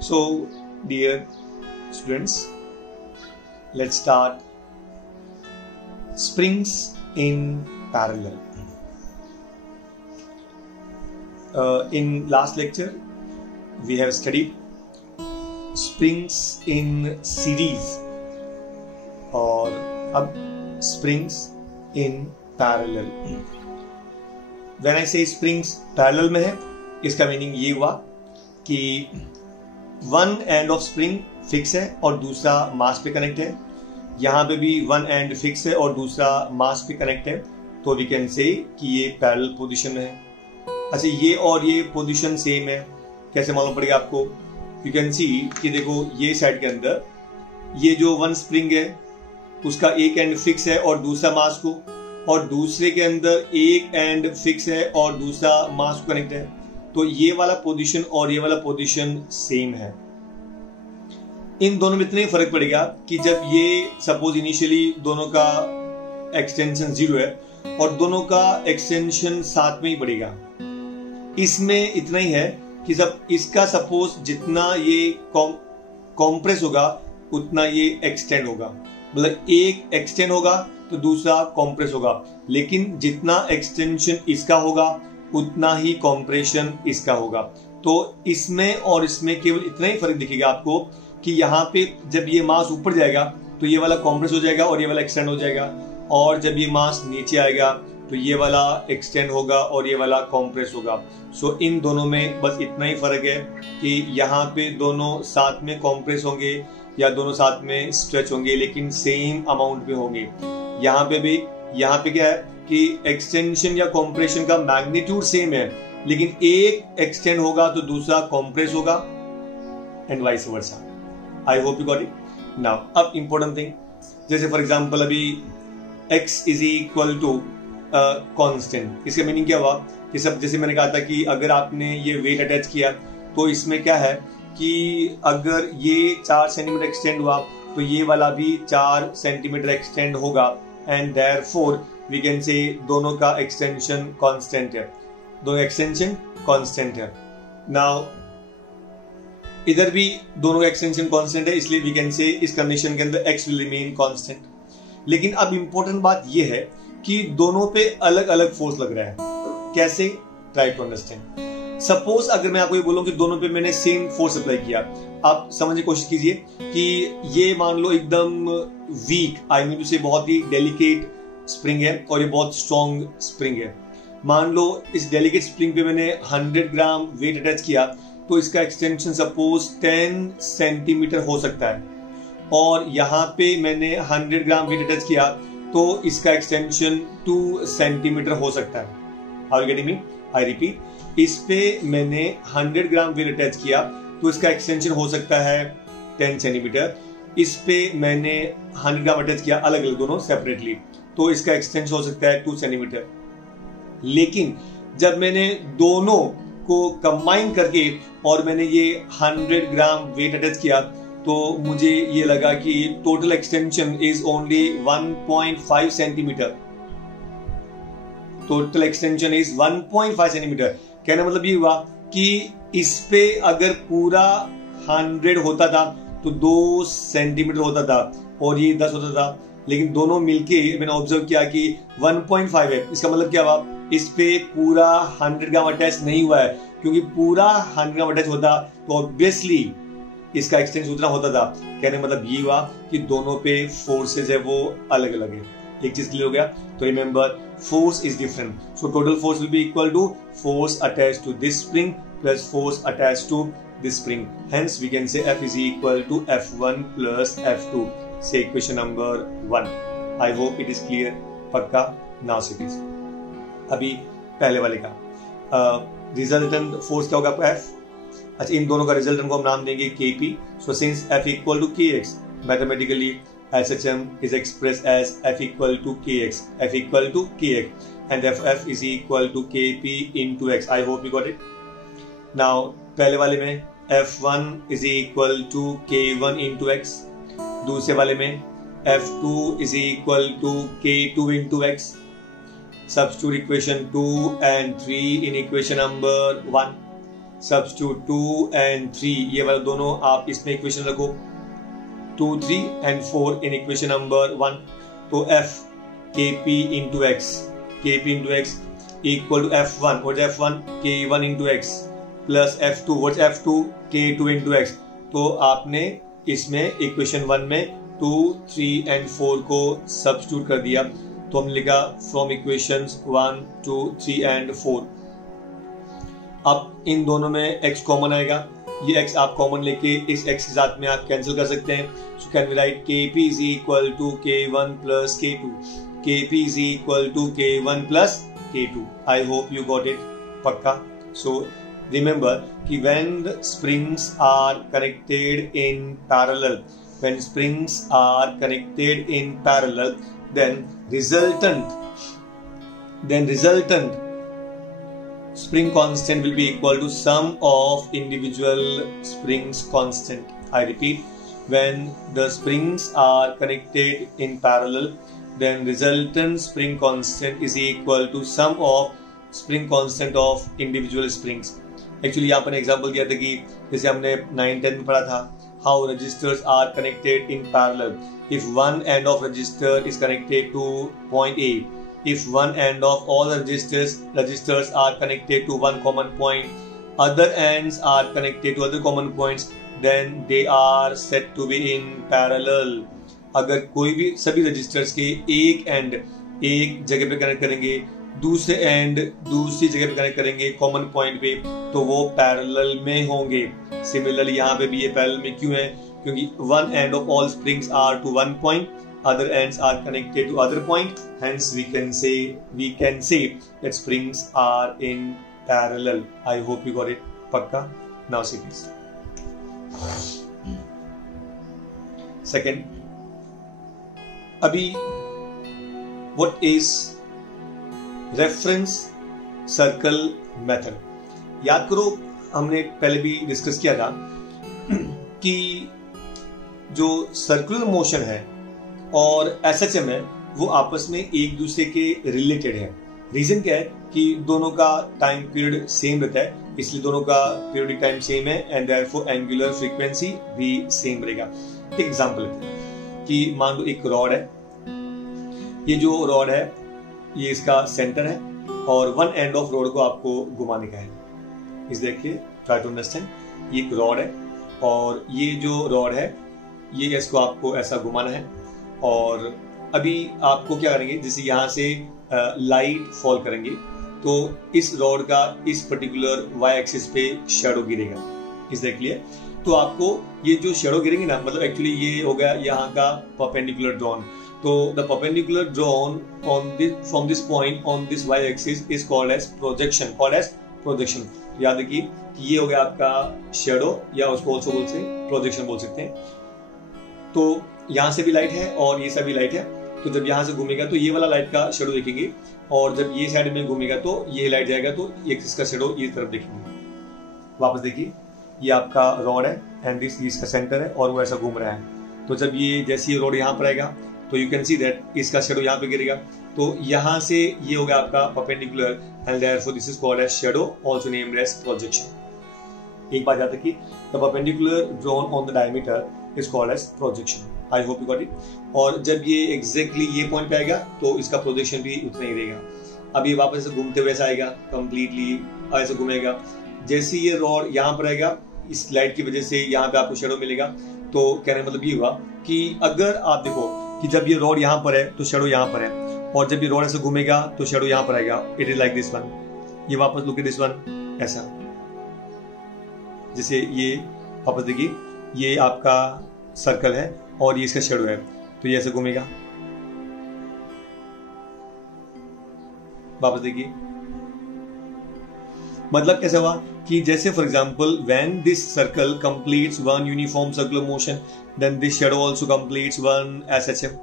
So, dear students, let's start springs in parallel. In last lecture, we have studied springs in series और अब springs in parallel. When I say springs parallel में है, इसका meaning ये हुआ कि one end of spring fix है और दूसरा मास पे कनेक्ट है. यहाँ पे भी वन एंड फिक्स है और दूसरा मास पे कनेक्ट है, तो वी कैन से कि ये पैरेलल पोजीशन है. अच्छा, ये और ये पोजीशन सेम है, कैसे मालूम पड़ेगा आपको? यू कैन सी कि देखो ये साइड के अंदर ये जो वन स्प्रिंग है उसका एक एंड फिक्स है और दूसरा मास को, और दूसरे के अंदर एक एंड फिक्स है और दूसरा मास को कनेक्ट है, तो ये वाला पोजीशन और ये वाला पोजीशन सेम है. इन दोनों में इतना ही फर्क पड़ेगा कि जब ये सपोज इनिशियली दोनों का एक्सटेंशन 0 है और दोनों का एक्सटेंशन साथ में ही बढ़ेगा. इसमें इतना ही है कि जब इसका सपोज जितना ये कॉम्प्रेस होगा उतना ये एक्सटेंड होगा, मतलब एक एक्सटेंड होगा तो दूसरा कॉम्प्रेस होगा, लेकिन जितना एक्सटेंशन इसका होगा उतना ही कॉम्प्रेशन इसका होगा. तो इसमें और इसमें केवल इतना ही फर्क दिखेगा आपको कि यहाँ पे जब ये मास ऊपर जाएगा तो ये वाला कॉम्प्रेस हो जाएगा और ये वाला एक्सटेंड हो जाएगा, और जब ये मास नीचे आएगा तो ये वाला एक्सटेंड होगा और ये वाला कॉम्प्रेस होगा. सो इन दोनों में बस इतना ही फर्क है कि यहाँ पे दोनों साथ में कॉम्प्रेस होंगे या दोनों साथ में स्ट्रेच होंगे, लेकिन सेम अमाउंट पे होंगे. यहाँ पे भी यहाँ पे क्या है कि एक्सटेंशन या कॉम्प्रेशन का मैग्नीट्यूड सेम है, लेकिन एक एक्सटेंड होगा तो दूसरा कॉम्प्रेस होगा and vice versa. I hope you got it. Now अब इंपॉर्टेंट थिंग, जैसे फॉर एग्जांपल अभी x is equal to constant. इसका मीनिंग क्या हुआ कि सब जैसे मैंने कहा था कि अगर आपने ये वेट अटैच किया तो इसमें क्या है कि अगर ये 4 सेंटीमीटर एक्सटेंड हुआ तो ये वाला भी 4 सेंटीमीटर एक्सटेंड होगा, and therefore we can say दोनों का एक्सटेंशन कांस्टेंट है, दोनों एक्सटेंशन कांस्टेंट है. नाउ इधर भी दोनों का एक्सटेंशन कांस्टेंट है, इसलिए वी कैन से इस कंडीशन के अंदर x विल रिमेन कांस्टेंट. लेकिन अब इंपॉर्टेंट बात यह है कि दोनों पे अलग अलग फोर्स लग रहा है. कैसे? Try to understand. सपोज अगर मैं आपको ये बोलूं कि दोनों पे मैंने सेम फोर्स अप्लाई किया, आप समझने की कोशिश कीजिए कि ये मान लो एकदम वीक, आई मीन टू से बहुत ही डेलिकेट स्प्रिंग है और ये बहुत स्ट्रॉन्ग स्प्रिंग है. मान लो इस डेलिकेट स्प्रिंग पे मैंने 100 ग्राम वेट अटैच किया तो इसका एक्सटेंशन सपोज 10 सेंटीमीटर हो सकता है, और यहाँ पे मैंने 100 ग्राम वेट अटैच किया तो इसका एक्सटेंशन 2 सेंटीमीटर हो सकता है. Are you getting me? I repeat, इस पे मैंने 100 ग्राम वेट अटैच किया तो इसका एक्सटेंशन हो सकता है 10 सेंटीमीटर. इस पे मैंने 100 ग्राम अटैच किया अलग अलग दोनों सेपरेटली, तो इसका एक्सटेंशन हो सकता है 2 सेंटीमीटर. लेकिन जब मैंने दोनों को कंबाइन करके और मैंने ये 100 ग्राम वेट अटैच किया तो मुझे ये लगा कि total extension is only 1.5 centimetre. Total extension is 1.5 centimetre. कहने मतलब ये हुआ कि इस पे अगर पूरा 100 होता था तो 2 सेंटीमीटर होता था और ये 10 होता था, लेकिन दोनों मिलके मैंने ऑब्जर्व किया कि 1.5 है. इसका मतलब क्या हुआ? इस पे पूरा 100 ग्राम अटैच नहीं हुआ है, क्योंकि पूरा 100 ग्राम अटैच होता तो ऑब्वियसली इसका एक्सटेंशन उतना होता था. कहने मतलब ये हुआ कि दोनों पे फोर्सेज है वो अलग अलग है. एक चीज क्लियर हो गया? तो remember, force is different. So total force will be equal to force attached to this spring plus force attached to this spring. Hence we can say F is equal to F1 plus F2. Say equation number 1. I hope it is clear. पक्का? Now it is. अभी पहले वाले का resultant force क्या होगा? F. अच्छा, इन दोनों का रिजल्टेंट को हम नाम देंगे Kp. So since F equal to Kx, mathematically SHM is expressed as F equal to Kx, F equal to Kx, and F is equal to Kp into x. I hope you got it. Now पहले वाले में F1 is equal to K1 into x. दूसरे वाले में F2 is equal to K2 into x. Substitute equation 2 and 3 in equation number 1. Substitute 2 and 3, ये वाले दोनों आप इसमें इक्वेशन रखो, 2, 3 and 4 इन इक्वेशन नंबर 1. तो f kp into x, kp into x equal to f1. What is f1? k1 into x plus f2. What is f2? k2 into x. तो आपने इसमें इक्वेशन 1 में 2, 3 and 4 को substitute कर दिया, तो हमने लिखा फ्रॉम इक्वेशंस 1, 2, 3 and 4. अब इन दोनों में x कॉमन आएगा, ये x आप कॉमन लेके इस x के साथ में आप कैंसिल कर सकते हैं. So can we write kp is equal to k1 plus k2. kp is equal to k1 plus k2. I hope you got it. पक्का. So remember कि when the springs are connected in parallel, when springs are connected in parallel, then resultant spring constant will be equal to sum of individual springs constant. I repeat, when the springs are connected in parallel, then resultant spring constant is equal to sum of spring constant of individual springs. Actually यहाँ पर example दिया था कि जैसे हमने 9-10 में पढ़ा था, how registers are connected in parallel. If one end of register is connected to point A, if one end of all registers are connected to one common point, other ends are connected to other common points, then they are said to be in parallel. अगर कोई भी सभी registers के एक and एक जगह पे connect करेंगे, दूसरे एंड दूसरी जगह पे कनेक्ट करेंगे कॉमन पॉइंट पे, तो वो पैरेलल में होंगे. सिमिलरली यहाँ पे भी ये पैरेलल में क्यों है? क्योंकि one end of all springs are to one point, other ends are connected to other point, hence we can say that springs are in parallel. I hope you got it. Pakka. Now see this. Second, abhi what is reference circle method? याद करो हमने पहले भी discuss किया था कि जो circular motion है और SHM है वो आपस में एक दूसरे के रिलेटेड है. रीजन क्या है कि दोनों का टाइम पीरियड सेम रहता है, इसलिए दोनों का पीरियडिक टाइम सेम है एंड देयरफॉर एंगुलर फ्रीक्वेंसी भी सेम रहेगा. एक एग्जांपल लेते हैं कि मान लो एक रॉड है, ये जो रॉड है ये इसका सेंटर है और वन एंड ऑफ रॉड को आपको घुमाने का है. इस देखिए, ट्राई टू अंडरस्टैंड. ये एक रॉड है और ये जो रॉड है ये इसको आपको ऐसा घुमाना है. और अभी आपको क्या करेंगे, जैसे यहाँ से लाइट फॉल करेंगे तो इस रॉड का इस पर्टिकुलर वाई एक्सिस पे शैडो गिरेगा. इस देख लिए, तो आपको ये जो शैडो गिरेंगे ना, मतलब एक्चुअली ये हो गया यहाँ का परपेंडिकुलर ड्रॉन. तो the perpendicular drawn on this from this point on this y axis is called as projection. याद रखिए कि ये हो गया आपका शैडो, या उसको ऑल्सो प्रोजेक्शन बोल सकते हैं. तो यहाँ से भी लाइट है और ये सभी लाइट है, तो जब यहाँ से घूमेगा तो ये वाला लाइट का शेडो देखेंगे, और जब ये साइड में घूमेगा तो ये लाइट जाएगा तो इसका शेडो ये तरफ देखेंगे. वापस देखिए, ये आपका रॉड है एंड दिस इसका सेंटर है और वो ऐसा घूम रहा है. तो जब ये जैसे ये रॉड यहाँ पर आएगा तो यू कैन सी दैट इसका शेडो यहाँ पे गिरेगा. तो यहाँ से ये हो गया आपका perpendicular and therefore this is called as shadow, also named as projection. एक बात याद रखिए, the perpendicular drawn on the diameter is called as projection. I hope you got it. और जब ये एग्जैक्टली ये पॉइंट पे आएगा तो इसका प्रोजेक्शन भी उतना ही रहेगा. अब ये वापस से घूमते हुए आएगा, कंप्लीटली ऐसे घूमेगा. जैसे ये रॉड यहाँ पर आएगा, इस लाइट की वजह से यहाँ पे आपको शेडो मिलेगा. तो कहने मतलब ये हुआ कि अगर आप देखो कि जब ये रॉड यहाँ पर है तो शेडो यहाँ पर है, और जब ये रॉड ऐसे घूमेगा तो शेडो यहाँ पर आएगा. It is like this one. ये वापस लुक एट दिस वन, ऐसा. जैसे ये वापस देखिए, ये आपका सर्कल है और ये इसका शेडो है, तो ये ऐसे घूमेगा. वापस देखिए, मतलब कैसे हुआ कि जैसे for example when this circle completes one uniform circular motion, then this shadow also completes one SHM.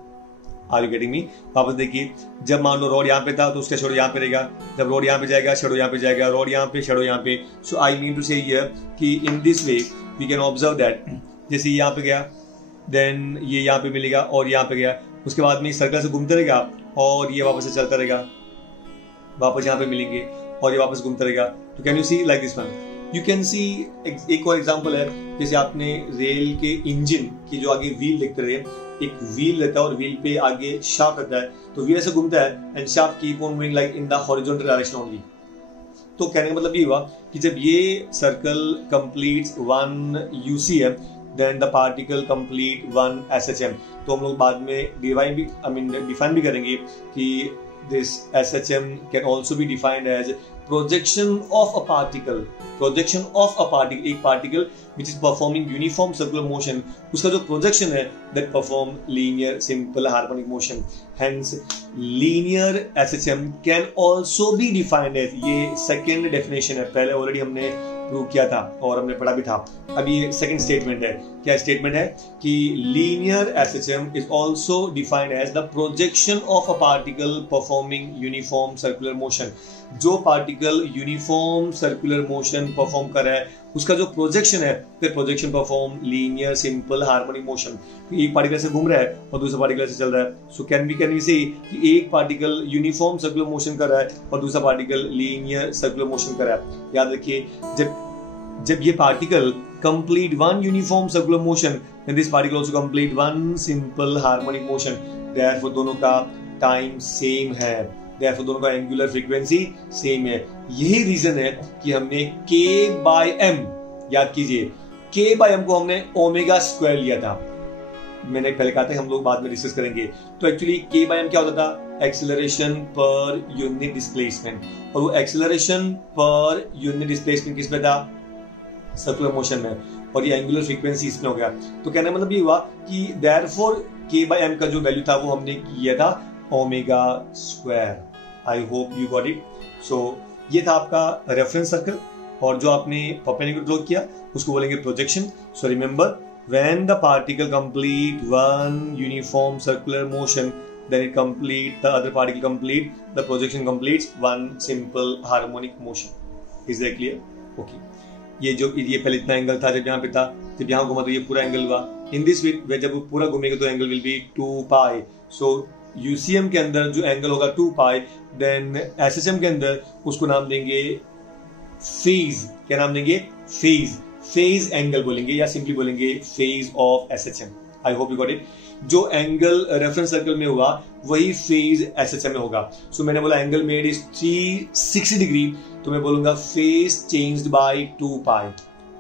Are you getting me? वापस देखिए, जब मान लो रॉड यहाँ पे था तो उसका शेडो यहाँ पे रहेगा, जब रॉड यहाँ पे जाएगा शेडो यहाँ पे जाएगा, रॉड यहाँ पे शेडो यहाँ पे. So I mean to say here कि in this way we can observe that जैसे यहाँ पे गया देन ये यहाँ पे मिलेगा और यहाँ पे गया, उसके बाद में सर्कल से घूमते रहेगा और ये वापस से चलता रहेगा, वापस यहाँ पे मिलेंगे और ये वापस घूमता रहेगा. तो can you see like this one. You can see एक और एग्जांपल है, जैसे आपने रेल के इंजन की जो आगे व्हील देखते रहे, एक व्हील रहता है और व्हील पे आगे शाफ्ट रहता है, तो व्हील ऐसे घूमता है and shaft keep on moving like in the horizontal direction only. तो कहने का मतलब ये हुआ कि जब ये circle completes 1 UCM then the particle complete 1 SHM। तो हम लोग बाद में डिफाइन भी करेंगे कि this SHM can also be defined as projection of a particle, एक particle which is performing uniform circular motion, उसका जो projection है that perform linear simple harmonic motion, hence linear SHM can also be defined as, ये second definition है, पहले already हमने prove किया था और हमने पढ़ा भी था। अब ये सेकंड स्टेटमेंट है। क्या स्टेटमेंट है कि linear SHM is also defined as the projection of a particle performing uniform circular motion. जो particle uniform circular motion perform कर रहा है उसका जो प्रोजेक्शन है, फिर projection perform linear simple harmonic motion. एक पार्टिकल से घूम रहा है और दूसरा पार्टिकल से चल रहा है, सो कैन वी से कि एक पार्टिकल यूनिफॉर्म सर्कुलर मोशन कर रहा है और दूसरा पार्टिकल लीनियर सर्कुलर मोशन कर रहा है। याद रखिए, जब ये particle complete 1 uniform circular motion, then this particle also complete 1 simple harmonic motion. Therefore दोनों का टाइम सेम है, देयरफॉर दोनों का एंगुलर फ्रीक्वेंसी सेम है। यही रीजन है कि हमने K/m, याद कीजिए K/m को हमने ओमेगा स्क्वायर लिया था। मैंने पहले कहा था हम लोग बाद में डिस्कस करेंगे। तो एक्चुअली K/m क्या होता था? एक्सेलरेशन पर यूनिट डिस्प्लेसमेंट, और वो एक्सेलरेशन पर यूनिट डिस्प्लेसमेंट किस पे था? सर्कुलर मोशन में, और ये एंगुलर फ्रीक्वेंसी इसमें हो गया। तो कहने का मतलब ये हुआ कि देयरफॉर K/m का जो वैल्यू था वो हमने किया था omega square. I hope you got it. So ये था आपका रेफरेंस सर्कल, और जो आपने परपेंडिकुलर ड्रॉ किया उसको बोलेंगे projection. So remember, when the particle complete 1 uniform circular motion, then it complete the other particle complete the projection completes 1 simple harmonic motion. Is that clear? Okay. ये पहले इतना angle था, जब यहाँ पे था, जब यहाँ घुमा तो ये पूरा एंगल हुआ। इन दिस वे जब वो पूरा घूमेगा तो angle will be 2π। So UCM के अंदर जो एंगल होगा 2π, देन एसएचएम के अंदर उसको नाम देंगे फेज। क्या नाम देंगे? फेज एंगल बोलेंगे, या सिंपली बोलेंगे phase of SHM. I hope you got it. जो एंगल रेफरेंस सर्कल में होगा वही फेज एसएचएम में होगा। सो मैंने बोला एंगल मेड इज 360 डिग्री, तो मैं बोलूंगा phase changed by 2π।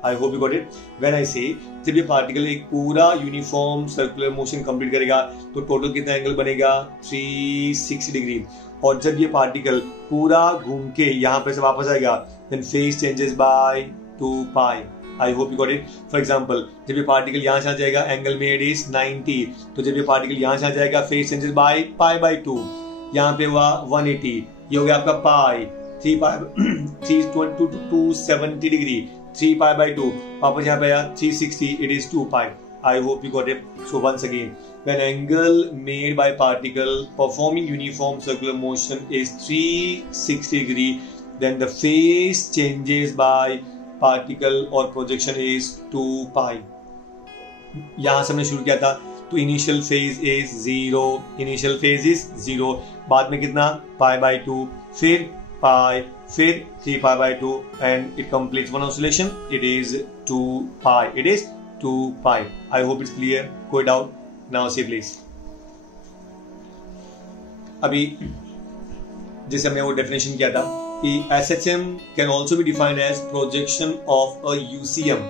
I hope you got it. When I say, जब ये पार्टिकल एक पूरा यूनिफॉर्म सर्कुलर मोशन कंप्लीट करेगा तो टोटल कितना एंगल बनेगा? 360 डिग्री। और जब ये पार्टिकल पूरा घूम के यहाँ पे से वापस आएगा, then phase changes by 2π। I hope you got it. For example, जब ये पार्टिकल यहाँ से आ जाएगा, एंगल मेड इज 90, तो जब ये पार्टिकल यहाँ से आ जाएगा फेज चेंजेस बाय π/2। यहाँ पे हुआ 180, ये हो गया आपका पाई 270 डिग्री, 3π/2। वापस यहाँ पे आया 360, it is 2π। I hope you got it. So once again, when angle made by particle performing uniform circular motion is 360 degree, then the phase changes by particle or projection is 2π। यहां से हमने शुरू किया था, तो इनिशियल फेज इज 0, बाद में कितना? π/2, फिर π, फिर 3π/2, and it completes one oscillation, it is 2π। I hope it's clear. कोई डाउट? Now say please. अभी जैसे हमने वो डेफिनेशन किया था कि SHM can also be defined as projection of a UCM.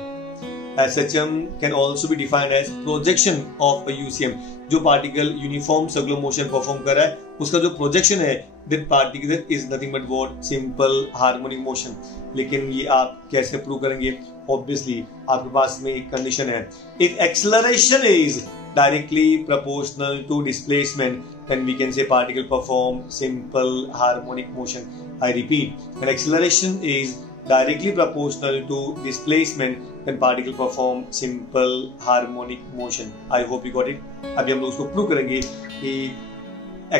SHM can also be defined as projection of a UCM. जो particle uniform circular motion perform कर रहा है उसका जो प्रोजेक्शन है, that particle is nothing but what? Simple harmonic motion. लेकिन ये आप कैसे प्रूव करेंगे? Obviously आपके पास में एक कंडीशन है, if acceleration is directly proportional to displacement, then we can say particle perform simple harmonic motion. I repeat, when acceleration is directly proportional to displacement, then particle perform simple harmonic motion. I hope you got it. अभी हम लोग उसको prove करेंगे कि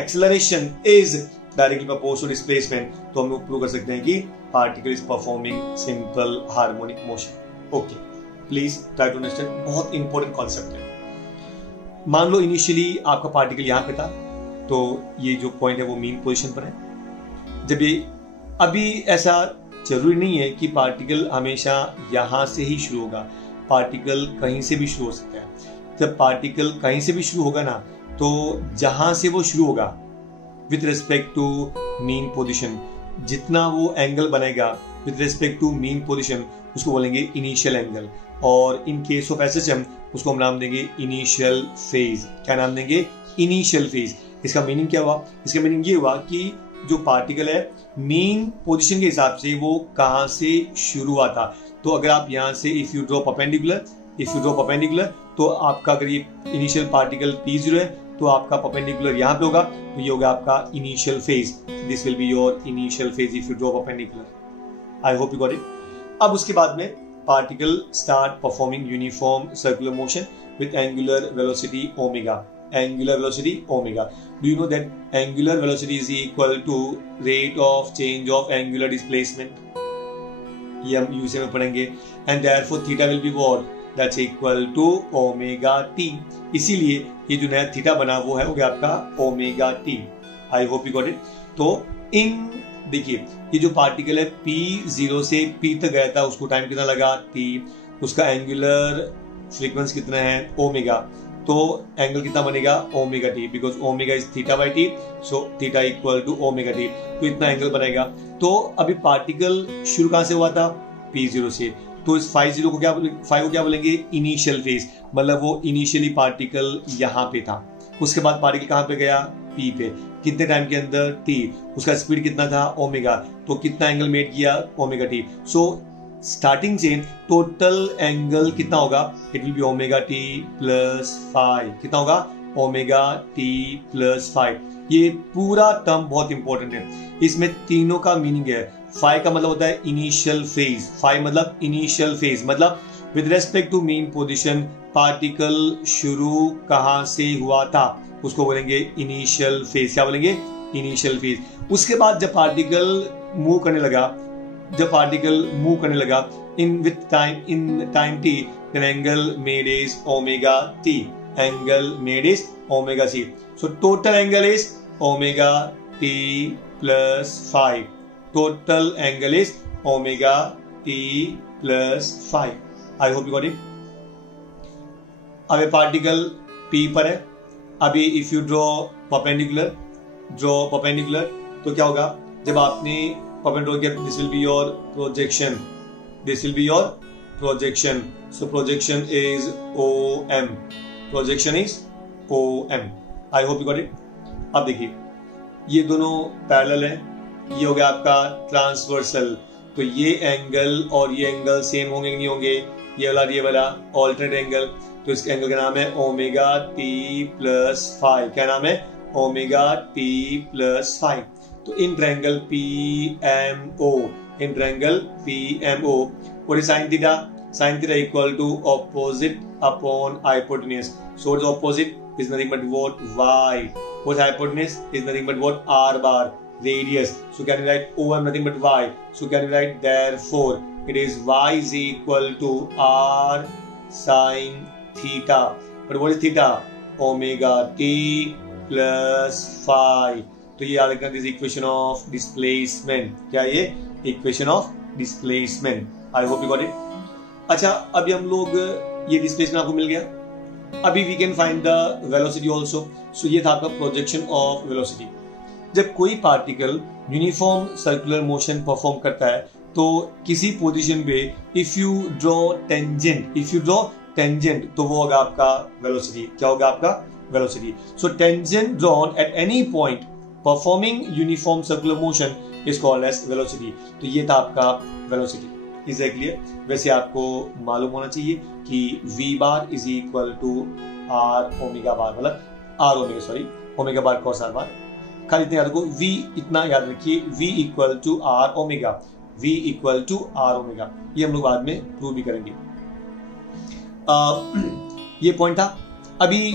acceleration is directly proportional to displacement, तो हम लोग prove कर सकते हैं कि particle is performing simple harmonic motion. Okay, please try to understand. बहुत important concept है। मान लो इनिशियली आपका पार्टिकल यहाँ पे था, तो ये जो पॉइंट है वो मीन पोजीशन पर है। जब ये अभी ऐसा जरूरी नहीं है कि पार्टिकल हमेशा यहाँ से ही शुरू होगा, पार्टिकल कहीं से भी शुरू हो सकता है। जब पार्टिकल कहीं से भी शुरू होगा ना, तो जहां से वो शुरू होगा with respect to mean position, जितना वो एंगल बनेगा with respect to mean position, उसको बोलेंगे इनिशियल एंगल। और इन केस ऑफ एसएचएम उसको हम नाम देंगे इनिशियल फेज। क्या नाम देंगे? Initial phase. इसका मीनिंग क्या हुआ? इसका मीनिंग ये हुआ कि जो पार्टिकल है मीन पोजीशन के हिसाब से वो कहां से शुरू हुआ था। तो अगर आप यहां से इफ यू ड्रॉ परपेंडिकुलर, तो आपका अगर ये इनिशियल पार्टिकल P0 है तो आपका परपेंडिकुलर यहाँ पे होगा, तो ये होगा आपका initial phase. This will be your initial phase if you draw perpendicular. I hope you got it. अब उसके बाद में particle start performing uniform circular motion with angular velocity omega. Angular velocity omega. Do you know that angular velocity is equal to rate of change of angular displacement? ये हम यूसे में पढ़ेंगे। And therefore theta will be what? That's equal to omega t. इसीलिए ये जो नया theta बना वो है हो गया आपका omega t. I hope you got it. तो देखिए ये जो पार्टिकल है P0 से P तक गया था, उसको टाइम कितना लगा? t. उसका एंगुलर फ्रीक्वेंसी कितना है? ओमेगा। तो एंगल कितना बनेगा? Omega t, because omega is theta by t, so theta equal to omega t. तो इतना एंगल बनेगा। तो अभी पार्टिकल शुरू कहां से हुआ था? P0 से। तो इस 5 को क्या बोलेंगे? Initial phase. मतलब वो इनिशियली पार्टिकल यहाँ पे था, उसके बाद पार्टिकल कहां पे गया? P पे। कितने टाइम के अंदर? T। उसका स्पीड कितना था? ओमेगा। तो कितना एंगल मेड किया? Omega T. सो स्टार्टिंग से टोटल एंगल कितना होगा? It will be omega T plus 5। कितना होगा? Omega T plus 5। ये पूरा टर्म बहुत इंपॉर्टेंट है, इसमें तीनों का मीनिंग है। 5 का मतलब होता है इनिशियल फेज। 5 मतलब इनिशियल फेज, मतलब with respect to mean position particle शुरू कहां से हुआ था, उसको बोलेंगे इनिशियल फेज। क्या बोलेंगे? Initial phase. उसके बाद जब पार्टिकल मूव करने लगा in time t, then angle made is omega t. Angle made is omega c. So total angle is omega t plus 5. Total angle is omega t plus 5. I hope you got it. अब ये particle P पर है। अभी if you draw perpendicular तो क्या होगा? जब आपने perpendicular get, this will be your projection. So projection is OM. I hope you got it. अब देखिए ये दोनों पैरेलल है, ये हो गया आपका ट्रांसवर्सल। तो ये एंगल और ये एंगल सेम होंगे नहीं होंगे? ये वाला ऑल्टरनेट एंगल। तो इसके एंगल का नाम है ओमेगा टी प्लस 5। क्या नाम है? Omega T plus 5। तो in triangle PMO, what is sin theta? Sin theta equal to opposite upon hypotenuse. So what is opposite? Is nothing but what? Y. What is hypotenuse? Is nothing but what? R bar. Radius. So can you write OM nothing but Y? So can you write therefore it is Y is equal to R sin theta. But what is theta? Omega t plus 5. तो ये याद रखना, this equation of displacement. क्या ये? Equation of displacement. I hope you got it. अच्छा, अभी हम लोग ये डिस्प्लेसमेंट आपको मिल गया। अभी we can find the velocity also. So ये था आपका प्रोजेक्शन ऑफ वेलोसिटी। जब कोई particle uniform circular motion perform करता है तो किसी पोजीशन पे इफ यू ड्रॉ टेंजेंट तो वो होगा आपका वेलोसिटी। क्या होगा आपका? Velocity. So tangent drawn at any point performing uniform circular motion is called as velocity. तो ये था आपका वेलोसिटी। Is that clear? वैसे आपको मालूम होना चाहिए कि v bar is equal to r omega bar, मतलब omega bar cos r bar. खाली इतना याद रखो, v इतना याद रखिए, v equal to r omega, ये हम लोग बाद में प्रूव भी करेंगे। ये पॉइंट था। अभी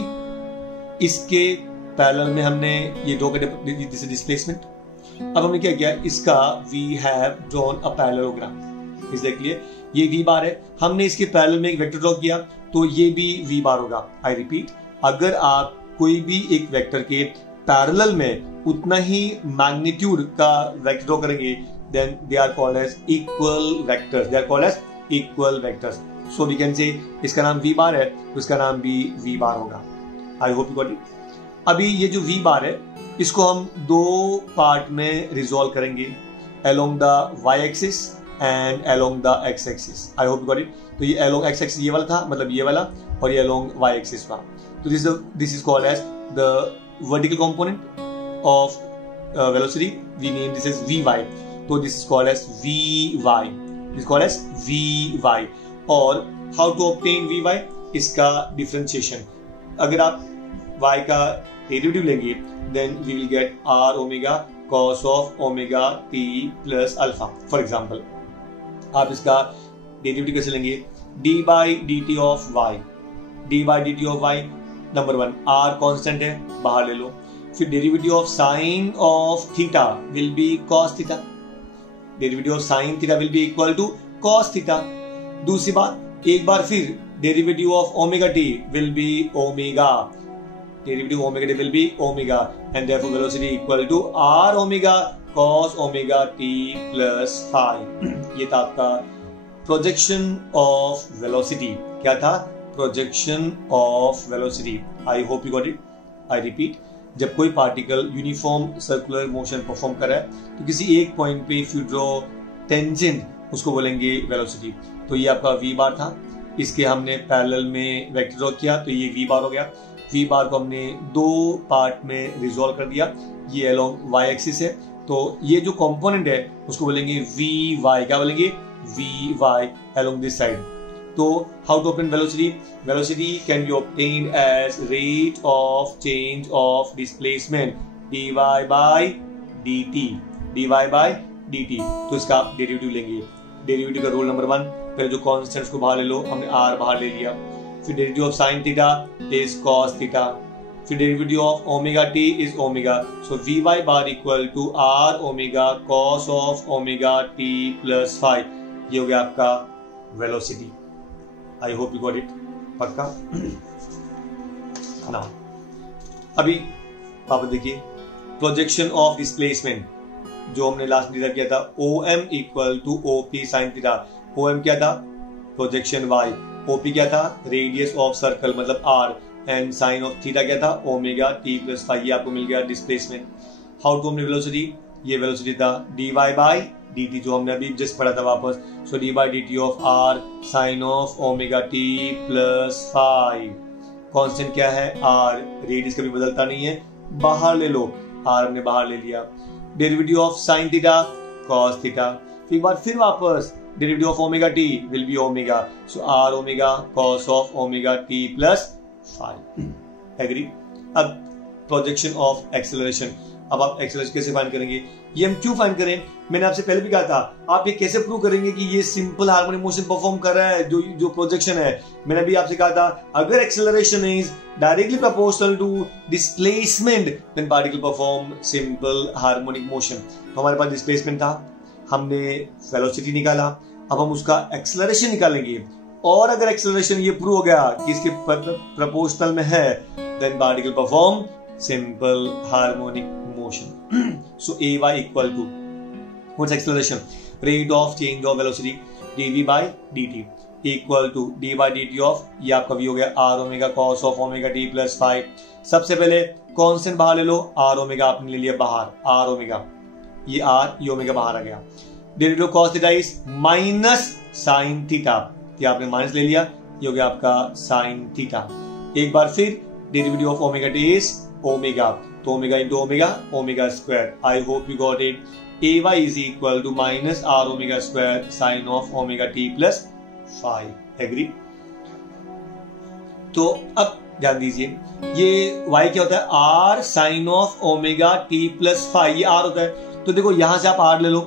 इसके पैरेलल में हमने ये ड्रॉ कर दिस डिस्प्लेसमेंट। अब हमने क्या किया? इसका we have drawn a parallelogram. Is that clear? ये वी बार है, हमने इसके पैरेलल में एक वेक्टर ड्रॉ किया तो ये भी वी बार होगा। आई रिपीट, अगर आप कोई भी एक वेक्टर के पैरेलल में उतना ही मैग्नीट्यूड का वेक्टर ड्रॉ करेंगे then they are called as equal vectors. They are called as equal vectors. So we can say इसका नाम v bar है तो इसका नाम भी v bar होगा. I hope you got it. अभी ये जो v bar है इसको हम दो पार्ट में रिजॉल्व करेंगे, along the y axis and along the x axis. I hope you got it. तो ये along x axis ये वाला था, मतलब ये वाला, और ये along y axis था. तो this is called as the vertical component of velocity. We name this as vy. तो this is called as vy. This is called as vy. और how to obtain vy? इसका differentiation. अगर आप y का derivative लेंगे then we will get r omega cos of omega t plus alpha. For example, आप इसका derivative कैसे लेंगे? d by dt of y. d by dt of y, number 1 r constant है, बाहर ले लो. फिर derivative of sine of theta will be cos theta. Derivative of sine theta will be equal to cos theta. दूसरी बात, एक बार फिर derivative of omega t will be omega. Derivative omega t will be omega and therefore velocity equal to r omega cos omega t plus phi. ये था आपका projection of velocity. क्या था? Projection of velocity. I hope you got it. I repeat, जब कोई particle uniform circular motion perform कर रहा है तो किसी एक पॉइंट पे इफ यू ड्रॉ टेंजेंट उसको बोलेंगे वेलोसिटी. तो ये आपका v बार था, इसके हमने पैरेलल में वेक्टर ड्रॉ किया तो ये v बार हो गया. v बार को हमने दो पार्ट में रिजॉल्व कर दिया. ये अलोंग y एक्सिस है तो ये जो कंपोनेंट है उसको बोलेंगे vy. क्या बोलेंगे? vy along this side. तो how to obtain velocity? Velocity can be obtained as rate of change of displacement dy by dt. dy by dt. तो इसका आप डेरिवेटिव लेंगे. डेरिवेटिव का रूल नंबर 1, पहले जो कांस्टेंट्स को बाहर ले लो, हमने r बाहर ले लिया. फिर derivative of sine theta is cos theta. फिर derivative of omega t is omega. So vy bar equal to r omega cos of omega t plus phi. ये हो गया आपका velocity. I hope you got it. पक्का ना? अभी आप देखिए प्रोजेक्शन ऑफ डिस्प्लेसमेंट जो हमने लास्ट में किया था, OM equal to OP sine theta. OM क्या था? Projection y. OP क्या था? रेडियस ऑफ सर्कल मतलब r. And sine of theta क्या था? Omega t plus phi. ये आपको मिल गया डिस्प्लेसमेंट. हाउ टू हमने वेलोसिटी? ये वेलोसिटी था dy by dt जो हमने अभी जस्ट पढ़ा था वापस. So dy by dt of r sine of omega t plus phi. Constant क्या है? r. रेडियस कभी बदलता नहीं है, बाहर ले लो. r हमने बाहर ले लिया. Derivative of sine theta cos theta. एक बार फिर वापस derivative of omega t will be omega. So r omega cos of omega t plus phi. Agree? अब प्रोजेक्शन ऑफ एक्सेलरेशन. अब आप एक्सेलरेशन कैसे फाइंड करेंगे? ये हम क्यों फाइंड करें? मैंने आपसे पहले भी कहा था, आप ये कैसे प्रूव करेंगे कि ये सिंपल हार्मोनिक मोशन परफॉर्म कर रहा है जो प्रोजेक्शन है? मैंने अभी आपसे कहा था, अगर acceleration is directly proportional to displacement then particle perform simple harmonic motion. तो हमारे पास डिस्प्लेसमेंट था, हमने वेलोसिटी निकाला, अब हम उसका एक्सेलरेशन निकालेंगे. और अगर एक्सेलरेशन ये प्रूव हो गया कि इसके प्रोपोर्शनल में है then particle perform simple harmonic motion. So Ay equal to what's acceleration? Rate of change of velocity dv by dt equal to d by dt of, ये आपका v हो गया r omega cos of omega t plus phi. सबसे पहले constant बाहर ले लो. r omega आपने ले लिया बाहर, r ओमेगा, ये r ये ओमेगा बाहर आ गया. Derivative cos theta is minus sine theta. ये आपने माइनस ले लिया, ये हो गया आपका साइन थीटा. एक बार फिर derivative of omega t is omega. तो omega into omega, omega square. I hope you got it. ay is equal to minus r omega square sine of omega t plus phi. Agree? तो अब ध्यान दीजिए, ये y क्या होता है? r sine of omega t plus phi. ये r होता है. तो देखो यहां से आप r ले लो,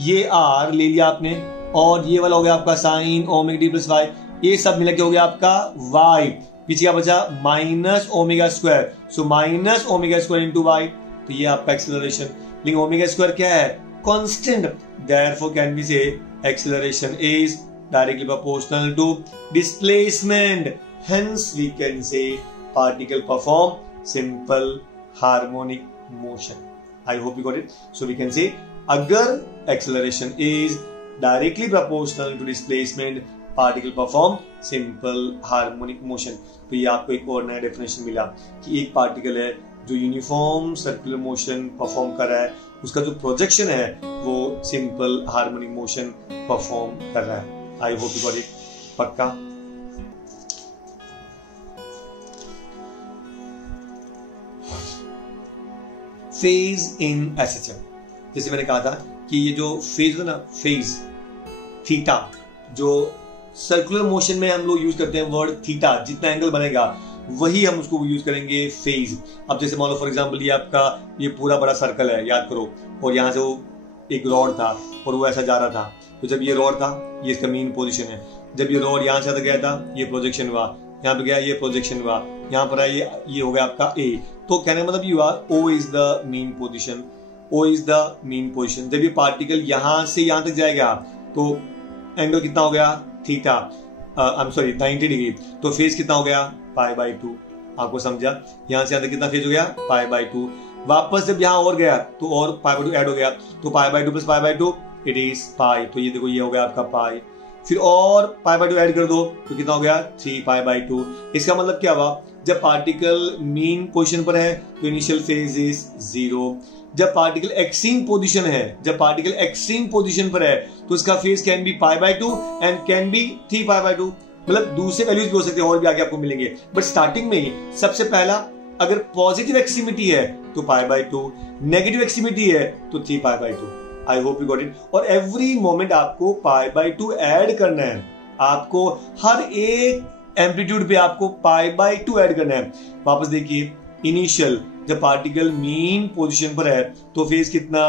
ये r ले लिया आपने, और ये वाला हो गया आपका sine omega t plus phi. ये सब मिलकर हो गया आपका y. पीछे क्या बचा? Minus omega square. So minus omega square into y. तो ये आपका एक्सेलरेशन. लेकिन ओमेगा स्क्वायर क्या है? Constant. Therefore can be say acceleration is directly proportional to displacement. Hence we can say particle perform simple harmonic motion. I hope you got it. So we can say अगर acceleration is directly proportional to displacement, particle perform simple harmonic motion. तो ये आपको एक और नया definition मिला कि एक पार्टिकल है जो यूनिफॉर्म सर्कुलर मोशन परफॉर्म कर रहा है, उसका जो प्रोजेक्शन है वो सिंपल हार्मोनिक मोशन परफॉर्म कर रहा है। I hope you got it. पक्का? फेज इन एसएचएम, जैसे मैंने कहा था कि ये जो फेज है ना, फेज थीटा, जो सर्कुलर मोशन में हम लोग यूज करते हैं वर्ड थीटा, जितना एंगल बनेगा वही हम उसको यूज करेंगे फेज। अब जैसे मान लो फॉर एग्जांपल ये आपका ये पूरा बड़ा सर्कल है, याद करो, और यहाँ से वो एक रॉड था और वो ऐसा जा रहा था, तो जब ये रॉड था ये इसका मेन पोजीशन है, जब ये रॉड यहाँ से गया था ये प्रोजेक्शन हुआ, यहाँ पे गया ये प्रोजेक्शन हुआ, यहाँ पर आया ये हो गया आपका ए। तो कहने का मतलब ये हुआ O is the mean position, O is the mean position. जब ये पार्टिकल यहाँ से यहाँ तक जाएगा तो एंगल कितना हो गया theta, I am sorry 90 degree, तो फेज कितना हो गया π/2। आपको समझा? यहाँ से यहाँ तक कितना फेज हो गया π/2। वापस जब यहाँ और गया तो और π/2 ऐड हो गया, तो π/2 प्लस π/2 इट इज पाई, तो ये देखो ये हो गया आपका पाई। फिर और π/2 ऐड कर दो तो कितना हो गया 3π/2। इसका मतलब क्या हुआ, जब पार्टिकल मीन पोजीशन पर है तो इनिशियल फेज इज 0। जब पार्टिकल एक्सट्रीम पोजीशन है, जब पार्टिकल एक्सट्रीम पोजीशन पर है तो इसका phase can be π/2 and can be 3π/2। मतलब दूसरे वैल्यूज भी हो सकते हैं और भी आगे आपको मिलेंगे, बट स्टार्टिंग में ही सबसे पहला अगर पॉजिटिव एक्सट्रीमिटी है तो π/2, नेगेटिव एक्सट्रीमिटी है तो 3π/2। I hope you got it. और एवरी मोमेंट आपको π/2 ऐड करना है, आपको हर एक एम्पलीट्यूड पे आपको π/2 ऐड करना है। वापस देखिए, इनिशियल जब पार्टिकल मीन पोजीशन पर है तो फेज कितना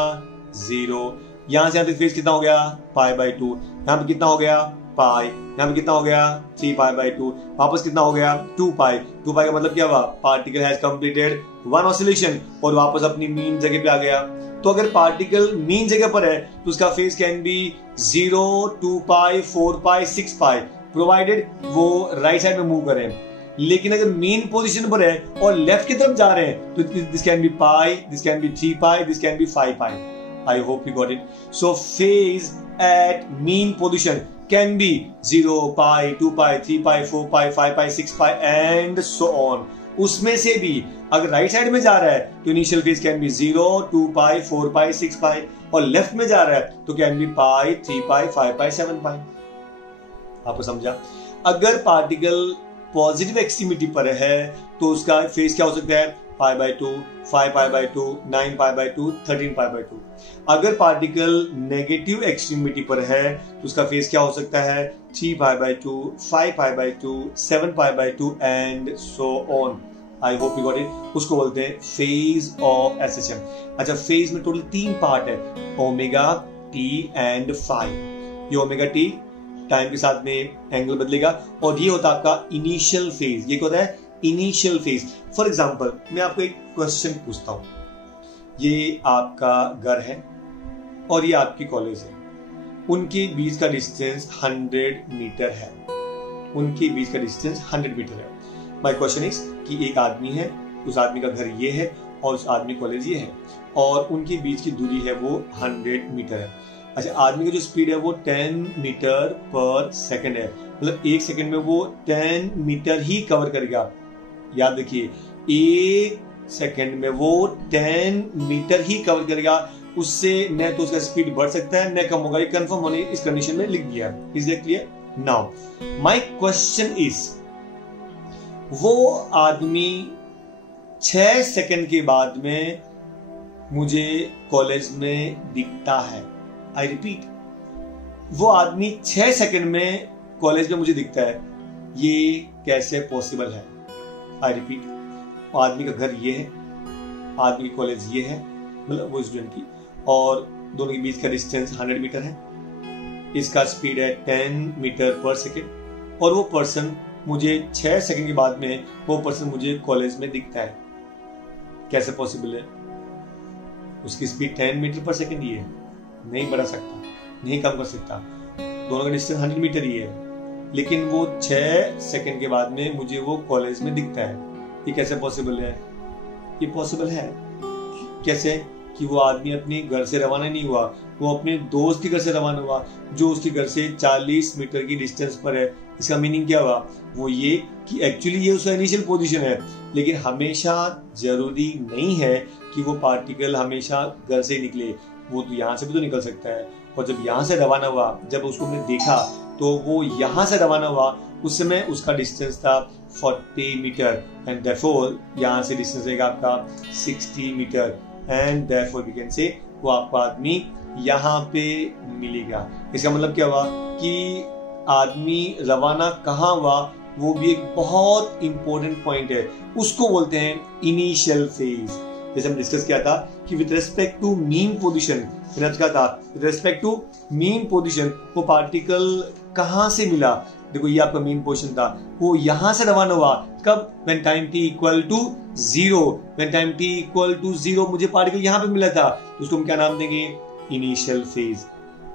0, यहां से यहां तक फेज कितना हो गया π/2, यहां पे कितना हो गया पाई, यहाँ पे कितना हो गया 3π/2, वापस कितना हो गया 2π। 2π का मतलब क्या हुआ, particle has completed one oscillation और वापस अपनी मीन जगह पे आ गया। तो अगर पार्टिकल मीन जगह पर है तो उसका फेज कैन बी 0, 2π, 4π, 6π, प्रोवाइडेड वो राइट साइड में मूव करें। लेकिन अगर मीन पोजीशन पर है और लेफ्ट की तरफ जा रहे हैं तो this can be pi, this can be 3π, this can be 5π। I hope you got it. So phase at mean position can be 0π, 2π, 3π, 4π, 5π, 6π and so on। उसमें से भी अगर राइट साइड में जा रहा है तो इनिशियल फेज कैन बी 0, 2π, 4π, 6π, और लेफ्ट में जा रहा है तो कैन बी π, 3π, 5π, 7π। आपको समझा? अगर पार्टिकल पॉजिटिव एक्सट्रीमिटी पर है तो उसका फेज क्या हो सकता है π/2, 5π/2, 9π/2, 13π/2। अगर पार्टिकल नेगेटिव एक्सट्रीमिटी पर है तो उसका फेज क्या हो सकता है 3π/2, 5π/2, 7π/2 and so on. I hope you got it. उसको बोलते हैं फेज ऑफ एसएचएम। अच्छा, फेज में टोटल 3 पार्ट है, ओमेगा, टी एंड फाई। ये ओमेगा टी टाइम के साथ में एंगल बदलेगा और ये होता है आपका इनिशियल फेज। ये होता है इनिशियल फेज। फॉर एग्जाम्पल मैं आपको एक क्वेश्चन पूछता हूं, ये आपका घर है और ये आपकी कॉलेज है, उनके बीच का डिस्टेंस 100 मीटर है, उनके बीच का डिस्टेंस 100 मीटर है। माय क्वेश्चन इज कि एक आदमी है, उस आदमी का घर ये है और उस आदमी कॉलेज ये है और उनके बीच की दूरी है वो 100 मीटर है। अच्छा, आदमी की जो स्पीड है वो 10 मीटर पर सेकंड है, मतलब एक सेकंड में वो 10 मीटर ही कवर करेगा। याद रखिए, एक सेकंड में वो 10 मीटर ही कवर करेगा, उससे न तो उसका स्पीड बढ़ सकता है न कम होगा। ये कंफर्म होने इस कंडीशन में लिख दिया है। Is it clear? Now my question is, वो आदमी 6 सेकंड के बाद में मुझे कॉलेज में दिखता है। आई रिपीट, वो आदमी 6 सेकंड में कॉलेज में मुझे दिखता है, ये कैसे पॉसिबल है? आई रिपीट, आदमी का घर ये है, आदमी की कॉलेज ये है, मतलब वो स्टूडेंट की, और दोनों के बीच का डिस्टेंस 100 मीटर है, इसका स्पीड है 10 मीटर पर सेकेंड और वो पर्सन मुझे 6 सेकंड के बाद में वो पर्सन मुझे कॉलेज में दिखता है। कैसे पॉसिबल है? उसकी स्पीड 10 मीटर पर सेकेंड ही है, नहीं बढ़ा सकता, नहीं कम कर सकता, दोनों का डिस्टेंस 100 मीटर ही है, लेकिन वो 6 सेकंड के बाद में मुझे वो कॉलेज में दिखता है। ये कैसे पॉसिबल है? ये पॉसिबल है। कैसे? कि वो आदमी अपने घर से रवाना नहीं हुआ, वो अपने दोस्त के घर से रवाना हुआ जो उसके घर से 40 मीटर की डिस्टेंस पर है। इसका मीनिंग क्या हुआ? वो ये कि एक्चुअली ये उसका इनिशियल पोजीशन है, लेकिन हमेशा जरूरी नहीं है कि वो पार्टिकल हमेशा घर से निकले, वो तो यहाँ से भी तो निकल सकता है। और जब यहाँ से रवाना हुआ, जब उसको हमने देखा तो वो यहाँ से रवाना हुआ, उस समय उसका डिस्टेंस था 40 मीटर एंड देयरफॉर यहाँ से डिस्टेंस रहेगा आपका 60 metre and therefore we can say वो आपको आदमी यहाँ पे मिलेगा। इसका मतलब क्या हुआ कि आदमी रवाना कहाँ हुआ, वो भी एक बहुत इंपॉर्टेंट पॉइंट है, उसको बोलते हैं इनिशियल फेज। जैसे हम डिस्कस किया था कि with respect to mean position, क्या था with respect to mean position वो पार्टिकल कहां से मिला। देखो ये आपका मीन पोजीशन था, वो यहां से रवाना हुआ कब? When time t equal to 0। When time t equal to 0 मुझे पार्टिकल यहां पे मिला था, तो उसको हम क्या नाम देंगे? Initial phase.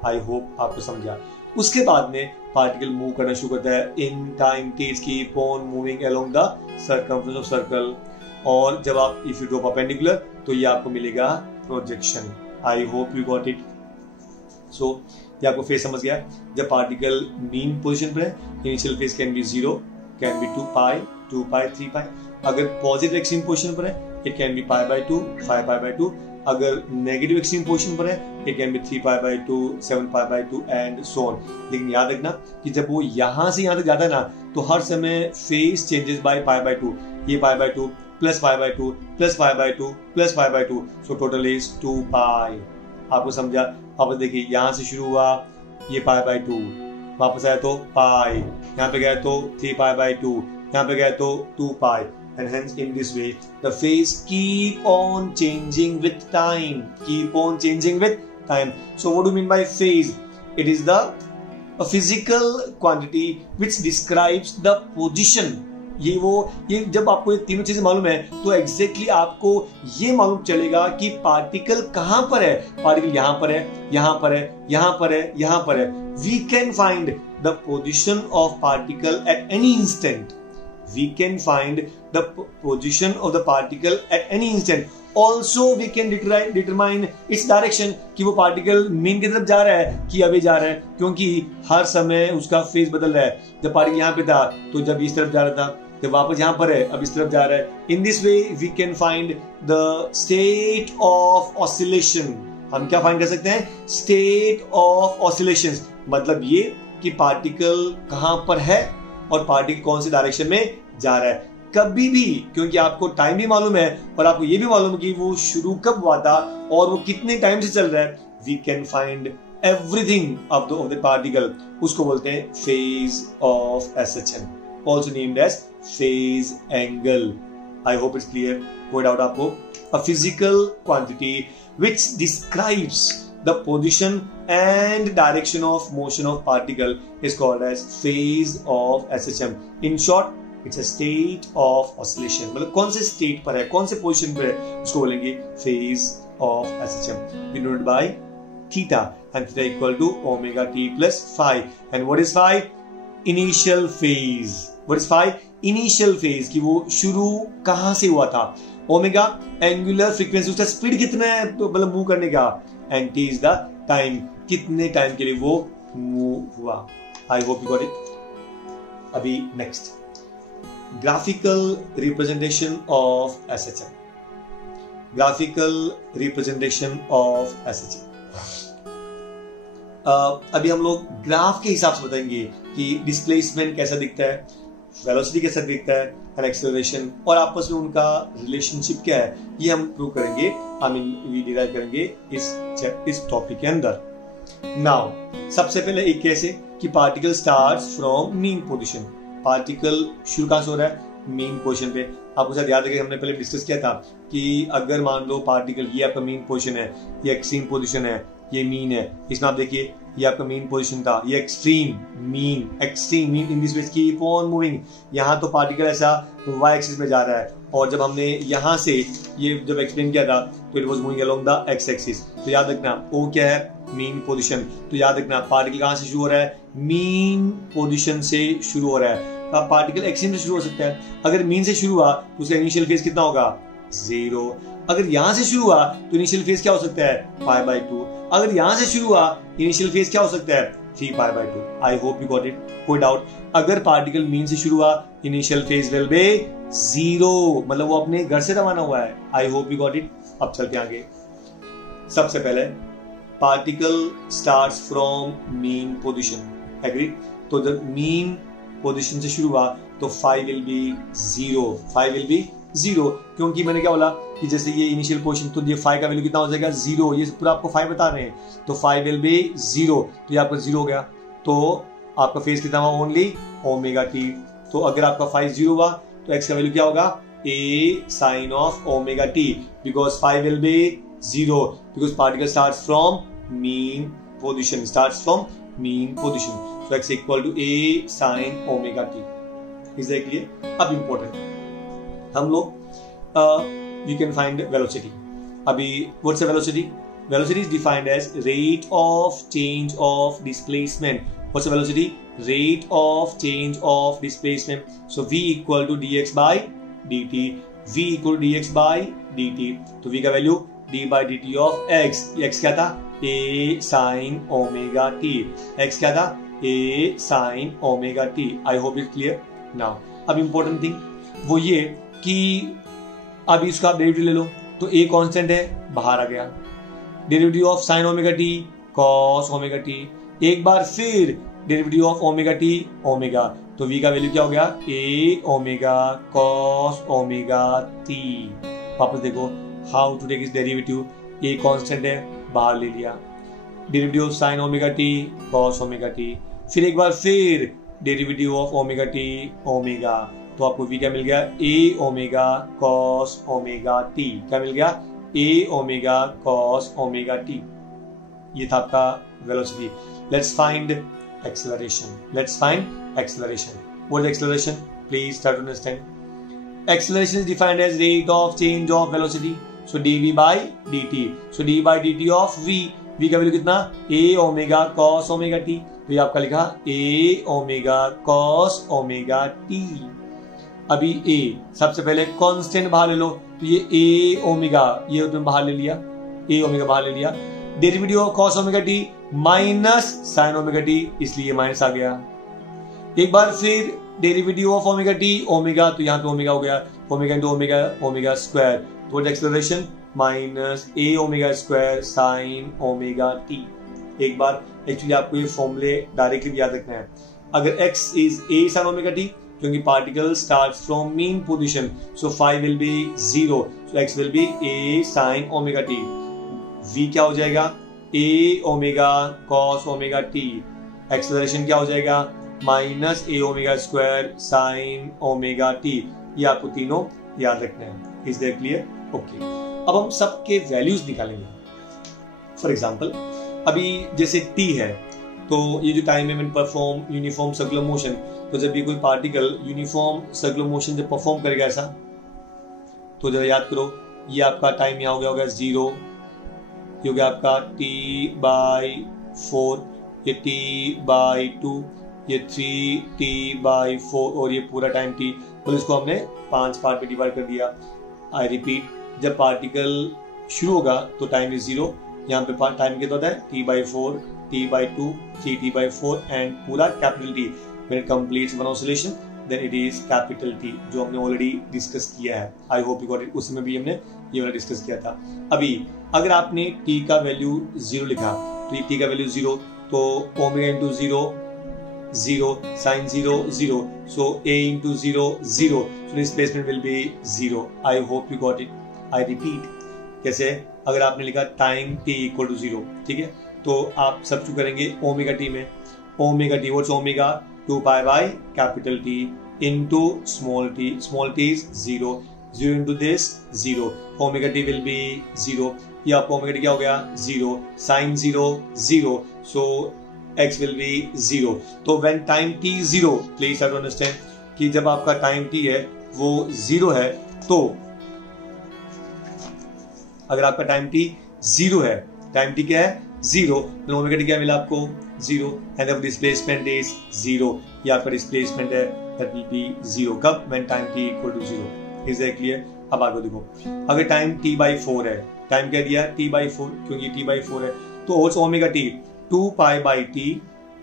आई होप आपको समझा। उसके बाद में पार्टिकल मूव करना शुरू करता है in time t keep on moving along the circumference of circle, और जब आप इफ यू ड्रॉ परपेंडिकुलर तो ये आपको मिलेगा projection. I hope you got it. So ये आपको फेज समझ गया। जब पार्टिकल मीन पोजीशन पर है, initial phase can B 0, can be 2 पाई, 2 पाई, 3 पाई। अगर पॉजिटिव एक्सट्रीम पोजीशन पर है, it can be pi by 2, 5 pi by 2। अगर नेगेटिव एक्सट्रीम पोजीशन पर है, it can be 3 pi by 2, 7 pi by 2 and so on. लेकिन याद रखना कि जब वो यहां से यहां तक जाता है ना, तो हर समय phase changes by pi by 2। ये pi by 2 plus pi by 2 plus pi by 2 plus pi by 2, so total is 2 पाई। आपको समझा? वापस देखिए, यहां से शुरू हुआ ये पाई बाय 2, वापस आया तो पाई, यहाँ पे गया तो 3 पाई बाय 2, यहाँ पे गया तो 2 पाई, and hence in this way the phase keep on changing with time, keep on changing with time. So what do you mean by phase? It is a physical quantity which describes the position. ये जब आपको ये तीनों चीजें मालूम है तो exactly आपको ये मालूम चलेगा कि पार्टिकल कहां पर है। पार्टिकल यहां पर है, यहां पर है, यहां पर है, यहां पर है। We can find the position of particle at any instant. We can find the position of the particle at any instant. Also we can determine its direction कि वो पार्टिकल मीन की तरफ जा रहा है कि अभी जा रहा है, क्योंकि हर समय उसका फेज बदल रहा है। जब पार्टिकल यहाँ पे था तो जब इस तरफ जा रहा था, जब वापस यहाँ पर है अब इस तरफ जा रहा है। In this way we can find the state of oscillation. हम क्या फाइंड कर सकते हैं? State of oscillation. मतलब ये कि पार्टिकल कहां पर है और पार्टिकल कौन सी डायरेक्शन में जा रहा है। कभी भी, क्योंकि आपको टाइम भी मालूम है और आपको ये भी मालूम है कि वो शुरू कब हुआ था और वो कितने टाइम से चल रहा है, we can find everything of the particle. उसको बोलते हैं phase of SHM, also named as phase angle. I hope it's clear. कोई डाउट आपको? A physical quantity which describes the position and direction of motion of particle is called as phase of SHM. In short, it's a state of oscillation. मतलब कौन से state पर है, कौन से position पर है, उसको बोलेंगे phase of SHM. Denoted by theta, and theta equal to omega t plus phi. And what is phi? Initial phase. What is phi? Initial phase कि वो शुरू कहाँ से हुआ था। ओमेगा एंगुलर फ्रीक्वेंसी, उसका स्पीड कितना है मतलब मूव करने का, and t is the time, कितने टाइम के लिए वो मूव हुआ। I hope you got it. अभी next, graphical representation of SHM. Graphical representation of SHM अभी हम लोग ग्राफ के हिसाब से बताएंगे कि डिस्प्लेसमेंट कैसा दिखता है, वेलोसिटी कैसा दिखता है, एंड एक्सेलरेशन, और आपस में उनका रिलेशनशिप क्या है, ये हम प्रूव करेंगे, वी डिराइव करेंगे इस टॉपिक के अंदर। नाउ सबसे पहले एक कैसे कि particle starts from mean position. Particle शुरू कहां से हो रहा है? मीन पोजीशन पे। आपको शायद याद है कि हमने पहले डिस्कस किया था कि अगर मान लो पार्टिकल ये आपका मीन पोजीशन है, ये एक्सट्रीम पोजीशन है, ये मीन है, इसमें आप देखिए ये आपका मीन पोजीशन था, ये extreme mean in this way keep on moving. यहाँ तो पार्टिकल ऐसा वाई एक्सिस में जा रहा है, और जब हमने यहाँ से ये जब एक्सप्लेन किया था तो it was moving along the x axis. तो याद रखना वो क्या है? Mean position. तो याद रखना पार्टिकल कहाँ से शुरू हो रहा है? मीन पोजीशन से शुरू हो रहा है। पार्टिकल एक्सट्रीम से शुरू हो सकता है। अगर मीन से शुरू हुआ तो उसका इनिशियल फेज कितना होगा? 0। अगर यहां से शुरू हुआ तो इनिशियल फेज क्या हो सकता है, π/2। अगर यहां से शुरू हुआ इनिशियल फेज क्या हो सकता है, 3π/2। I hope you got it. कोई डाउट? अगर पार्टिकल मीन से शुरू हुआ इनिशियल फेज विल बी 0, मतलब वो अपने घर से रवाना हुआ है। I hope you got it. अब चलते आगे। सबसे पहले particle starts from mean position, agree? तो जब मीन पोजीशन से शुरू हुआ तो फाइव विल बी 0, क्योंकि मैंने क्या बोला कि जैसे ये इनिशियल पोजीशन, तो ये 5 का वैल्यू कितना हो जाएगा, 0। ये पूरा आपको 5 बता रहे हैं, तो 5 विल बी 0, तो ये आपका 0 हो गया। तो आपका फेज कितना हुआ, ओनली ω_t। तो अगर आपका 5 0 हुआ तो x का वैल्यू क्या होगा, a sin of ω_t, because 5 will be 0, because particle starts from mean position, so x equal to a sin ω_t। Is that clear? अब इंपॉर्टेंट हम लोग यू कैन फाइंड वेलोसिटी। अभी what's a velocity? Velocity is defined as rate of change of displacement. What's a velocity? Rate of change of displacement. So v equal to dx by dt, v equal to dx by dt। तो v का value d by dt of x, x क्या था, a sin ω_t, x क्या था, a sin ω_t। I hope it clear now. अब important thing वो ये कि अब इसका आप डेरिवेटिव ले लो, तो a कांस्टेंट है, बाहर आ गया। Derivative of sin ω_t cos ω_t, एक बार फिर डेरिवेटिव ऑफ ω_t ओमेगा, तो v का वैल्यू क्या हो गया, a ओमेगा cos ω_t। वापस देखो हाउ टू टेक इस डेरिवेटिव, a कांस्टेंट है, बाहर ले लिया। Derivative of sin ω_t cos ω_t, फिर एक बार फिर डेरिवेटिव ऑफ ω_t ओमेगा, तो आपको v क्या मिल गया, a ओमेगा cos ω_t। क्या मिल गया, a ओमेगा cos ω_t। ये था आपका velocity. Let's find acceleration. What is acceleration? Please try to understand. Acceleration is defined as rate of change of velocity. So dv by dt. So dv by dt of v. v का value कितना, a omega cos ω_t। तो ये आपका लिखा a omega cos ω_t। अभी a सबसे पहले constant बाहर ले लो, तो ये a ओमेगा, ये तुमने बाहर ले लिया, a ओमेगा बाहर ले लिया। Derivative of cos ω_t minus sin ω_t, इसलिए माइनस आ गया। एक बार फिर डेरिवेटिव ऑफ ω_t ओमेगा, तो यहाँ पे ओमेगा हो गया, omega into omega, omega square, तो acceleration minus a omega square sin ω_t। एक बार एक्चुअली आपको ये फॉर्मूले डायरेक्टली भी याद रखना है। अगर x is a sin ω_t, क्योंकि particle starts from mean position, so 5 will be 0, so x will be a sin ω_t। v क्या हो जाएगा, a omega cos ω_t। Acceleration क्या हो जाएगा, minus a omega square sin ω_t। ये आपको तीनों याद रखना है। Is that clear? ओके। अब हम सबके वैल्यूज निकालेंगे। फॉर एग्जांपल अभी जैसे t है, तो ये जो टाइम है परफॉर्म यूनिफॉर्म सर्कुलर मोशन, तो जब ये कोई पार्टिकल यूनिफॉर्म सर्कुलर मोशन जब परफॉर्म करेगा ऐसा, तो जरा याद करो, ये आपका टाइम यहाँ हो गया होगा 0, ये हो गया आपका t/4, ये t/2, ये 3t/4, और ये पूरा टाइम t, तो इसको हमने 5 पार्ट में डिवाइड कर दिया। आई रिपीट, जब पार्टिकल शुरू होगा तो टाइम इज 0, यहाँ पे टाइम कितना होता है, t/4, t/2, 3t/4 एंड पूरा capital T। When it completes one oscillation then it is capital T, जो हमने ऑलरेडी डिस्कस किया है। I hope you got it. उसमें भी हमने ये वाला डिस्कस किया था। अभी अगर आपने t का वैल्यू 0 लिखा, तो ये t का वैल्यू 0, तो omega into 0 0, sin 0 0, so a into 0 0, so displacement will be 0. I hope you got it. I repeat, कैसे, अगर आपने लिखा टाइम t equal to 0, ठीक है, तो आप सब्स्टिट्यूट करेंगे ओमेगा t में, omega t, what's omega, 2 pi by capital T into small t is 0 into this 0, omega t will be 0, ये आपको ओमेगा t क्या हो गया, 0, sin 0 0, so x will be 0। तो when time t is 0, please try to understand कि जब आपका time t है वो 0 है, तो अगर आपका टाइम t 0 है, टाइम t क्या है 0, तो ओमेगा t क्या मिला आपको 0, एंड द डिस्प्लेसमेंट इज 0, ये आपका डिस्प्लेसमेंट है, दैट विल बी 0। कब, when time t equal to 0। Is that clear? अब आगे देखो, अगर टाइम t/4 है, टाइम क्या दिया t/4, क्योंकि t/4 है तो what's omega t, 2 pi by t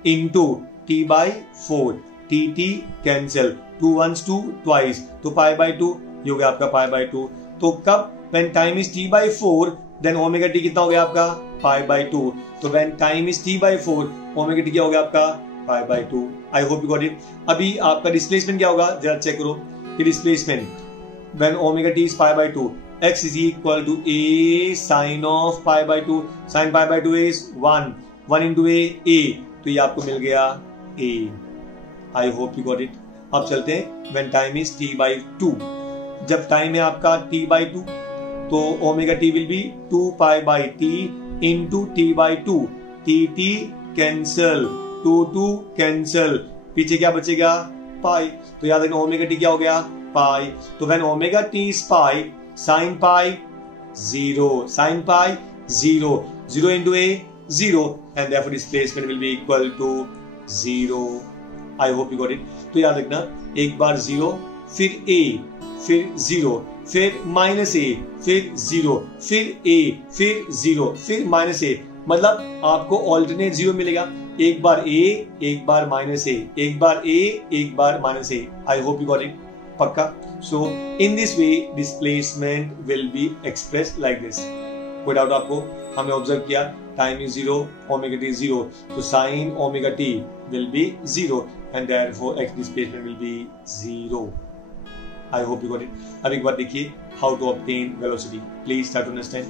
into t/4, t cancel, 2 1s 2 twice, तो π/2 ये हो गया आपका π/2। तो कब when time is t/4 then omega t कितना हो गया आपका π/2। तो when time is t/4 omega t क्या हो गया आपका π/2। I hope you got it. अभी आपका डिस्प्लेसमेंट क्या होगा जरा चेक करो कि displacement when omega T is π/2, x is equal to a sin of π/2, sin π/2 is 1 into a, तो ये आपको मिल गया a। I hope you got it. अब चलते हैं व्हेन टाइम इज t/2, जब टाइम है आपका t/2 तो omega t will B 2 pi by t into t/2, T cancel, 2 cancel, पीछे क्या बचेगा पाई, तो याद रखना ओमेगा टी क्या हो गया पाई। तो when omega T is pi, sin pi 0, sin pi 0, 0 into a 0 and therefore displacement will be equal to 0. I hope you got it. तो याद रखना एक बार 0, फिर a, फिर 0, फिर माइनस a, फिर 0, फिर a, फिर 0, फिर माइनस a, मतलब आपको ऑल्टरनेट 0 मिलेगा, एक बार a, एक बार माइनस a, एक बार a, एक बार minus a. I hope you got it. पक्का। So in this way displacement will be expressed like this. कोई डाउट आपको? हमने ऑब्जर्व किया टाइम इज 0, ओमेगा टी 0, तो sign omega T will be 0 and therefore x displacement will be 0. I hope you got it. अब एक बार देखिए how to obtain velocity. Please try to understand.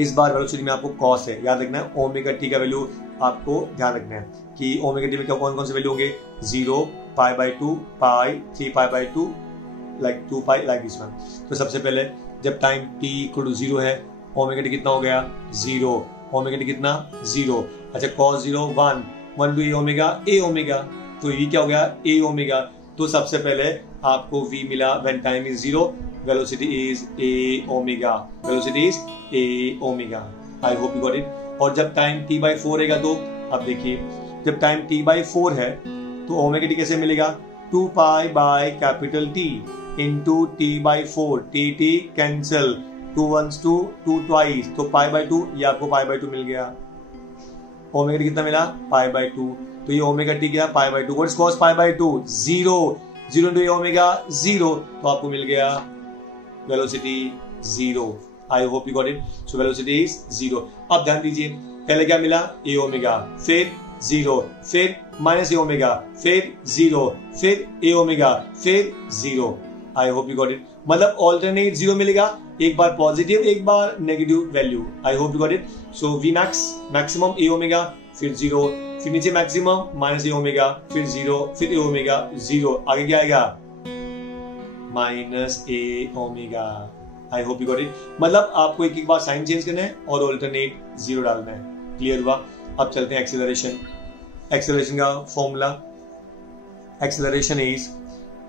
इस बार velocity में आपको कॉस है, याद रखना है ओमेगा टी का वैल्यू आपको ध्यान रखना है कि ओमेगा टी में क्या कौन कौन से वैल्यू होंगे 0, π/2, pi, 3 π/2, like 2 pi, like this one. तो सबसे पहले जब टाइम t इक्वल टू 0 है ओमेगा टी कितना हो गया 0, ओमेगा टी कितना 0। अच्छा cos 0 1 टू a ओमेगा, तो ये क्या हो गया a ओमेगा। तो सबसे पहले आपको v मिला when time is 0, velocity is a omega, velocity is a omega. I hope you got it. और जब टाइम t/4 रहेगा तो अब देखिए जब टाइम t/4 है तो ओमेगा टी कैसे मिलेगा 2 pi by capital T into t/4, t cancel, 2 1s 2 twice, तो π/2 ये आपको π/2 मिल गया। ओमेगा टी कितना मिला π/2, तो ये ओमेगा टी क्या π/2, what is cos π/2 0, 0 into a omega 0, तो आपको मिल गया velocity 0। I hope you got it. So velocity is 0। अब ध्यान दीजिए पहले क्या मिला a ओमेगा, फिर 0, फिर माइनस a ओमेगा, फिर 0, फिर a ओमेगा, फिर 0। I hope you got it. मतलब ऑल्टरनेट 0 मिलेगा, एक बार पॉजिटिव एक बार negative value. I hope you got it. So v max maximum a omega, फिर 0, फिर नीचे मैक्सिमम माइनस a ओमेगा, फिर 0, फिर a ओमेगा 0, आगे क्या आएगा minus a omega. I hope you got it. मतलब आपको एक एक बार साइन चेंज करना है और ऑल्टरनेट 0 डालना है। क्लियर हुआ? अब चलते हैं एक्सेलरेशन। एक्सेलरेशन का formula, acceleration is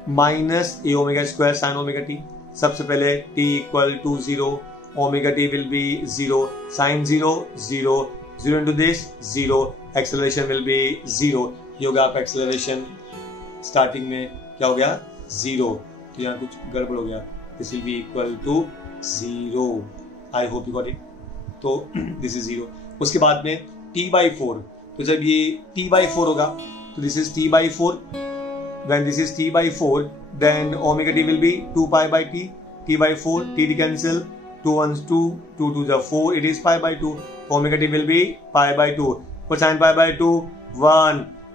minus a omega square sine omega t. सबसे पहले t equal to 0, omega t will be 0, sine 0 0, 0 into this 0, acceleration will be 0। ये होगा आपका एक्सेलरेशन, स्टार्टिंग में क्या हो गया 0, तो यहाँ कुछ गड़बड़ हो गया, this will be equal to 0। I hope you got it. तो दिस इज 0। उसके बाद में t/4, तो जब ये t/4 होगा तो this is t/4, when this is t/4 then omega t will be 2 pi by t, t/4, t cancel, 2 1s 2, 2 2s are 4, it is pi/2, omega t will be pi/2, for sin pi/2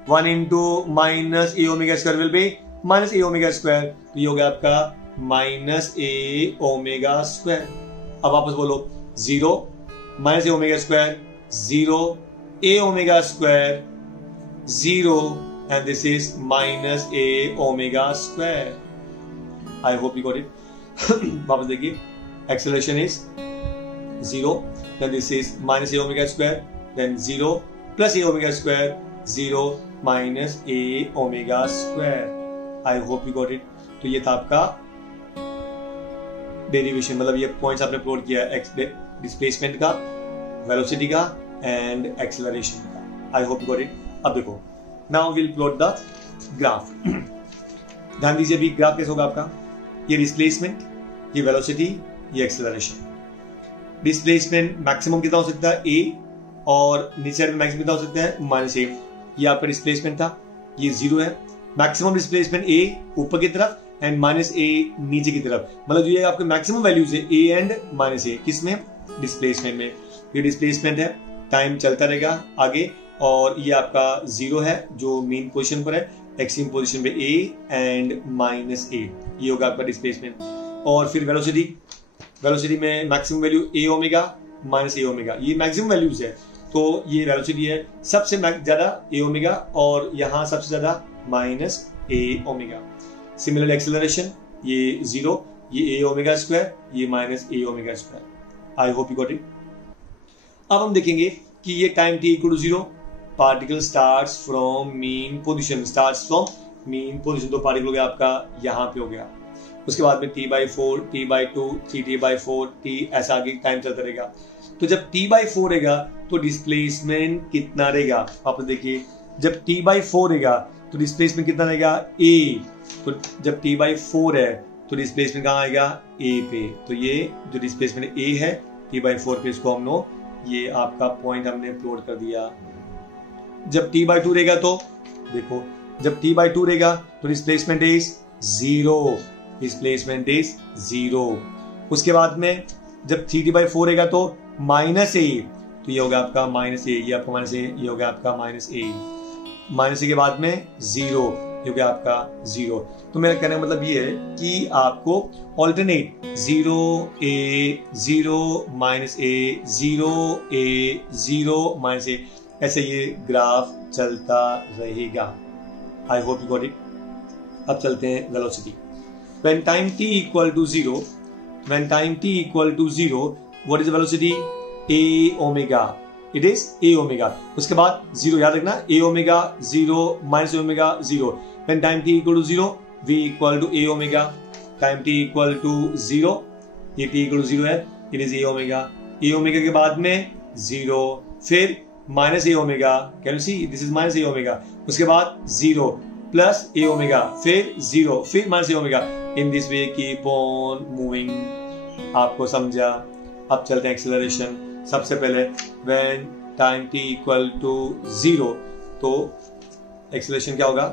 1 into minus a omega square will be minus a omega square, तो ये हो गया आपका minus a omega square। अब वापस बोलो 0 minus a omega square 0, a omega square 0, and this is minus a omega square. I hope you got it. वापस देखिए acceleration is 0, then this is minus a omega square, then 0 plus a omega square, 0 minus a omega square. I hope you got it. तो ये था आपका derivation, मतलब ये points आपने plot किया डिस्प्लेसमेंट का, वेलोसिटी का एंड एक्सेलरेशन का। आई होप यू गॉट इट। अब देखो now will plot the graph. ध्यान दीजिए अभी ग्राफ कैसे होगा आपका, ये डिस्प्लेसमेंट, ये वेलोसिटी, ये एक्सेलरेशन। डिस्प्लेसमेंट मैक्सिमम कितना हो सकता है a, और नीचे में मैक्सिमम कितना हो सकता है -a। ये आपका डिस्प्लेसमेंट था, ये 0 है। मैक्सिमम डिस्प्लेसमेंट a ऊपर की तरफ एंड -a नीचे की तरफ, मतलब ये आपके मैक्सिमम वैल्यूज है a एंड -a, किसमें, डिस्प्लेसमेंट में। ये डिस्प्लेसमेंट है, टाइम चलता रहेगा आगे, और ये आपका 0 है जो मेन पोजीशन पर है, एक्सट्रीम पोजीशन पे a एंड -a, ये होगा आपका डिस्प्लेसमेंट। और फिर वेलोसिटी में maximum value a omega -a omega, ये मैक्सिमम वैल्यूज है, तो ये वेलोसिटी है सबसे ज्यादा a ओमेगा, और यहाँ सबसे ज्यादा -a ओमेगा। सिमिलर एक्सेलरेशन, ये 0, ये a ओमेगा स्क्वायर, ये -a omega square. I hope you got it. अब हम देखेंगे कि ये time t equal to 0, particle starts from mean position, तो पार्टिकल हो गया आपका यहाँ पे हो गया। उसके बाद में t/4, t/2, 3t/4, t, ऐसा आगे टाइम चलता रहेगा। तो जब t/4 रहेगा तो डिस्प्लेसमेंट कितना रहेगा, आप देखिए, जब t/4 रहेगा तो डिस्प्लेसमेंट कितना रहेगा a, तो जब t/4 है तो डिस्प्लेसमेंट कहाँ आएगा a पे, तो ये जो डिस्प्लेसमेंट a है t/4 पे, इसको हम लोग, ये आपका पॉइंट हमने प्लॉट कर दिया। जब t/2 रहेगा तो देखो, जब t/2 रहेगा तो डिस्प्लेसमेंट इज 0, डिस्प्लेसमेंट इज 0। उसके बाद में जब 3t/4 रहेगा तो -a, तो ये होगा आपका -a, ये आपका -a, ये होगा आपका -a के बाद में 0, ये होगा आपका 0। तो मेरा कहने का मतलब ये है कि आपको alternate 0a 0 -a 0a 0 -a, ऐसे ये ग्राफ चलता रहेगा। आई होप यू गॉट इट। अब चलते हैं velocity. When time t equal to 0, what is the velocity? a omega. It is a omega. उसके बाद 0 याद रखना, a omega 0 -a omega 0. When time t equal to 0, v equal to a omega. Time t equal to 0, ये t equal to 0 है, it is a omega. a omega के बाद में 0, फिर -a omega. Can you see? This is -a omega. उसके बाद 0 plus a omega, फिर 0, फिर -a omega. In this way keep on moving। आपको समझा। अब चलते हैं एक्सेलरेशन। सबसे पहले when time t equal to 0, तो एक्सेलरेशन क्या होगा,